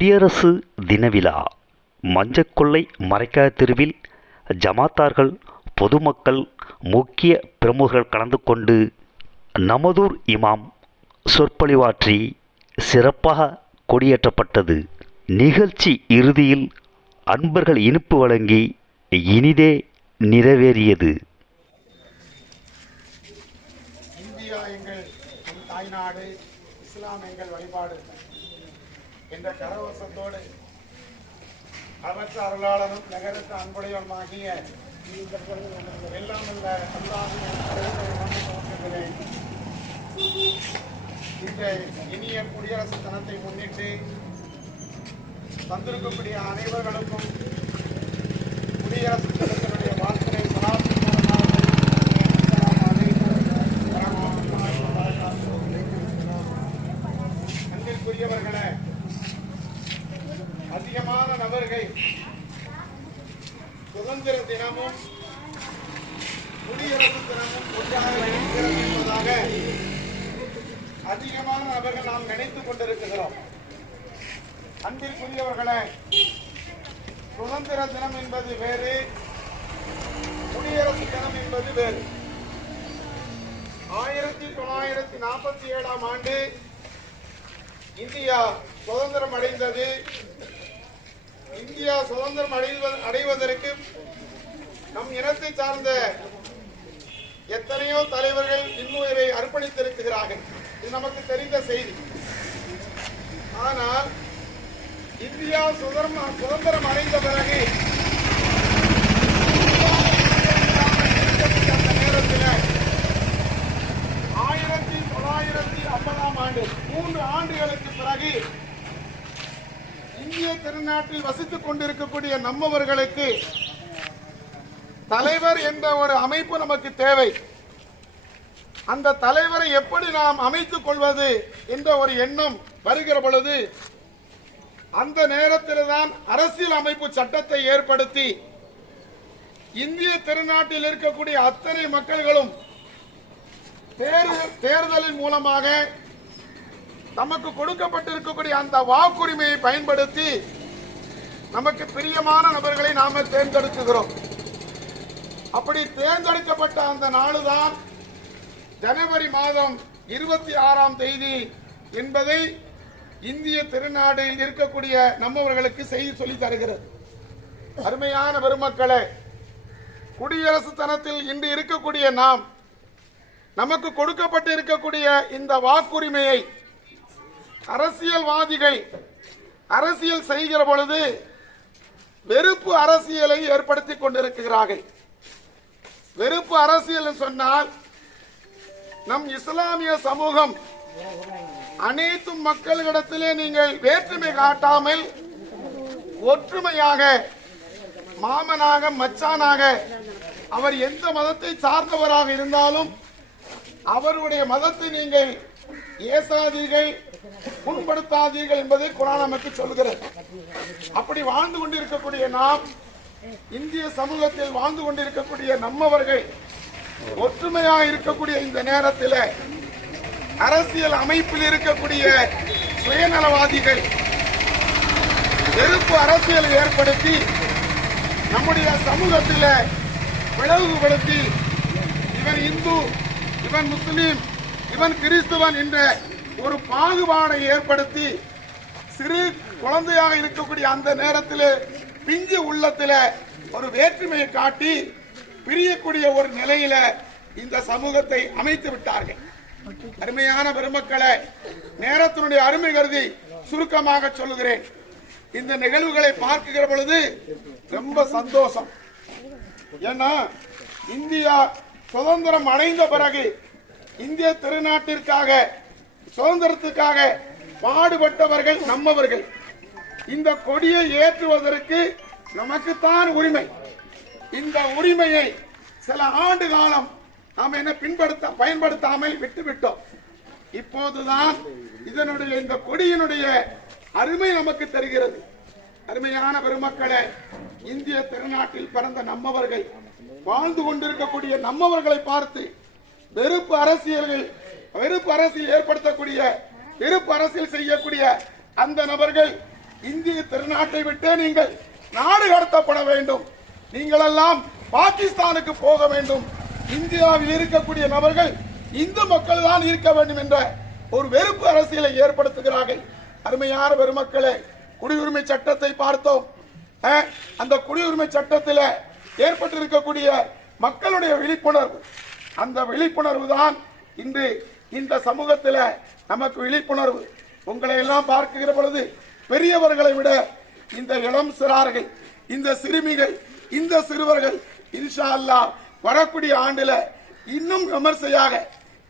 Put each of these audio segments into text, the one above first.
குடியரசு தின விழா. மஞ்சக்கொள்ளை மறைக்காத தெருவில் ஜமாத்தார்கள் பொதுமக்கள் முக்கிய பிரமுகர்கள் கலந்து கொண்டு நமதூர் இமாம் சொற்பொழிவாற்றி சிறப்பாக கொடியேற்றப்பட்டது. நிகழ்ச்சி இறுதியில் அன்பர்கள் இனிப்பு வழங்கி இனிதே நிறைவேறியது. என்ற கரவசத்தோடு அவற்ற அருளாளனும் நகரத்து அன்புடையவனுமாகிய எல்லாம் உள்ள அல்லாஹின் இந்த இனிய குடியரசு தினத்தை முன்னிட்டு வந்திருக்கக்கூடிய அனைவர்களுக்கும் குடியரசு தினத்தினுடைய வாழ்த்துறை சலாத்து அன்பிற்குரியவர்களே அதிகமான நபர்கள் சுதந்திர தினமும் குடியரசு தினமும் ஒன்றாக இருக்கிறது என்பதாக அதிகமான நபர்கள் நாம் நினைத்துக் கொண்டிருக்கிறோம். அன்பிற்குரியவர்களே சுதந்திர தினம் என்பது வேறு குடியரசு தினம் என்பது வேறு. ஆயிரத்தி தொள்ளாயிரத்தி நாற்பத்தி ஏழாம் ஆண்டு இந்தியா சுதந்திரம் அடைந்தது. இந்தியா சுதந்திரம் அடைவதற்கு நம் இனத்தை சார்ந்த எத்தனையோ தலைவர்கள் இன்னுயிரை அர்ப்பணித்திருக்கிறார்கள். இது நமக்கு தெரிந்த செய்தி. ஆனால் இந்தியா சுதந்திரம் சுதந்திரம் அடைந்த பிறகு ஆயிரத்தி தொள்ளாயிரத்தி ஐம்பதாம் ஆண்டு மூன்று ஆண்டுகளுக்கு பிறகு திருநாட்டில் வசித்துக் கொண்டிருக்கக்கூடிய நம்மவர்களுக்கு தலைவர் என்ற ஒரு அமைப்பு நமக்கு தேவை. அந்த தலைவரை எப்படி நாம் அமைத்துக் கொள்வது என்ற ஒரு எண்ணம் வருகிற பொழுது அந்த நேரத்தில் தான் அரசியல் அமைப்பு சட்டத்தை ஏற்படுத்தி இந்திய திருநாட்டில் இருக்கக்கூடிய அத்தனை மக்கள்களும் தேர்தலின் மூலமாக நமக்கு கொடுக்கப்பட்டிருக்கக்கூடிய அந்த வாக்குரிமையை பயன்படுத்தி நமக்கு பிரியமான நபர்களை நாம தேர்ந்தெடுக்குகிறோம் அப்படி தேர்ந்தெடுக்கப்பட்ட அந்த நாளுதான் ஜனவரி மாதம் இருபத்தி ஆறாம் தேதி என்பதை இந்திய திருநாடில் இருக்கக்கூடிய நம்மவர்களுக்கு செய்தி சொல்லி தருகிறது. அருமையான பெருமக்களே குடியரசு தனத்தில் இன்று இருக்கக்கூடிய நாம் நமக்கு கொடுக்கப்பட்டு இருக்கக்கூடிய இந்த வாக்குரிமையை அரசியல்வாதிகள் அரசியல் செய்கிற பொழுது வெறுப்பு அரசியலை ஏற்படுத்தி கொண்டிருக்கிறார்கள். வெறுப்பு அரசியல் சொன்னால் நம் இஸ்லாமிய சமூகம் அனைத்து மக்களிடத்திலே நீங்கள் வேற்றுமை காட்டாமல் ஒற்றுமையாக மாமனாக மச்சானாக அவர் எந்த மதத்தை சார்ந்தவராக இருந்தாலும் அவருடைய மதத்தை நீங்கள் ஏசாதீர்கள். புண்படுத்தாதீர்கள் என்பதை குரான் நமக்கு சொல்கிறது அப்படி வாழ்ந்து கொண்டிருக்கக்கூடிய நாம் இந்திய சமூகத்தில் வாழ்ந்து கொண்டிருக்கக்கூடிய நம்மவர்கள் ஒற்றுமையாக இருக்கக்கூடிய இந்த நேரத்தில் அரசியல் அமைப்பில் இருக்கக்கூடிய சுயநலவாதிகள் வெறுப்பு அரசியலை ஏற்படுத்தி நம்முடைய சமூகத்தில் பிளவுபடுத்தி இவன் இந்து இவன் முஸ்லீம் இவன் கிறிஸ்துவன் என்ற ஒரு பாகுபாடை ஏற்படுத்தி சிறு குழந்தையாக இருக்கக்கூடிய அந்த நேரத்தில் பிஞ்சு உள்ளத்தில் ஒரு வேற்றுமையை காட்டி பிரியக்கூடிய ஒரு நிலையில இந்த சமூகத்தை அமைத்து விட்டார்கள். அருமையான பெருமக்களை நேரத்தினுடைய அருமை கருதி சுருக்கமாக சொல்லுகிறேன். இந்த நிகழ்வுகளை பார்க்குகிற பொழுது ரொம்ப சந்தோஷம். ஏன்னா இந்தியா சுதந்திரம் அடைந்த பிறகு இந்திய திருநாட்டிற்காக சுதந்திரத்துக்காக பாடுபட்டவர்கள் நம்மவர்கள். இந்த கொடியை ஏற்றுவதற்கு நமக்குத்தான் உரிமை. இந்த உரிமையை சில ஆண்டு காலம் நாம் என்ன பின்படுத்த பயன்படுத்தாமல் விட்டுவிட்டோம். இப்போதுதான் இதனுடைய இந்த கொடியினுடைய அருமை நமக்கு தெரிகிறது. அருமையான பெருமக்களே இந்திய திருநாட்டில் பிறந்த நம்மவர்கள் வாழ்ந்து கொண்டிருக்கக்கூடிய நம்மவர்களை பார்த்து வெறுப்பு அரசியல்கள் வெறுப்பு அரசியல் ஏற்படுத்தக்கூடிய வெறுப்பு அரசியல் செய்யக்கூடிய அந்த நபர்கள் இந்திய திருநாட்டை விட்டு நீங்கள் நாடு கடத்தப்பட வேண்டும். நீங்களெல்லாம் பாகிஸ்தானுக்கு போக வேண்டும். இந்தியாவில் இருக்கக்கூடிய நபர்கள் இந்து மக்கள் தான் இருக்க வேண்டும் என்ற ஒரு வெறுப்பு அரசியலை ஏற்படுத்துகிறார்கள். அருமையான பெருமக்களே குடியுரிமை சட்டத்தை பார்த்தோம். அந்த குடியுரிமை சட்டத்தில் ஏற்பட்டிருக்கக்கூடிய மக்களுடைய விழிப்புணர்வு. அந்த விழிப்புணர்வு தான் இன்று இந்த சமூகத்தில் நமக்கு விழிப்புணர்வு. உங்களை எல்லாம் பார்க்கிற பொழுது பெரியவர்களை விட இந்த இளம் சிறார்கள் இந்த சிறுமிகள் இந்த சிறுவர்கள் இன்ஷா அல்லாஹ் வரக்கூடிய ஆண்டில் இன்னும் விமர்சையாக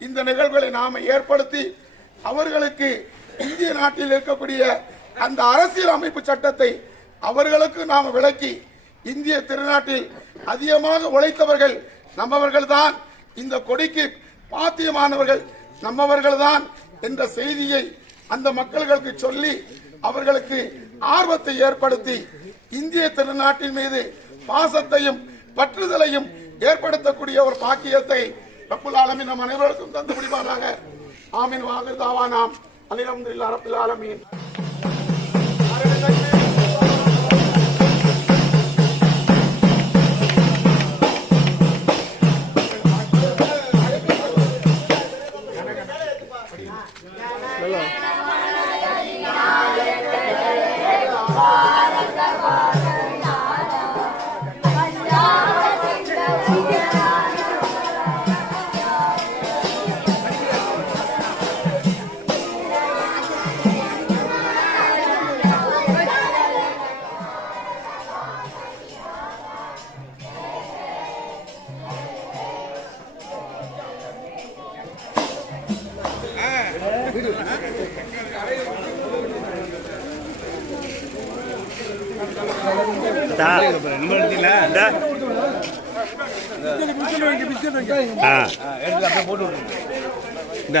இந்த நிகழ்வுகளை நாம் ஏற்படுத்தி அவர்களுக்கு இந்திய நாட்டில் இருக்கக்கூடிய அந்த அரசியல் அமைப்பு சட்டத்தை அவர்களுக்கு நாம் விளக்கி இந்திய திருநாட்டில் அதிகமாக உழைத்தவர்கள் நம்மவர்கள் தான் இந்த கொடிக்கு பாத்தியமானவர்கள் நம்மவர்கள் தான் என்ற செய்தியை அந்த மக்களுக்கு சொல்லி அவர்களுக்கு ஆர்வத்தை ஏற்படுத்தி இந்திய திருநாட்டின் மீது பாசத்தையும் பற்றுதலையும் ஏற்படுத்தக்கூடிய ஒரு பாக்கியத்தை ரப்புல் ஆலமின் நம் அனைவருக்கும் தந்து முடிவாராக ஆமீன். வாகிருதாவா நாம் அலிஹம்துலில்லாஹ் ரப்பில் ஆலமீன். يا இந்த இந்த இந்த இந்த.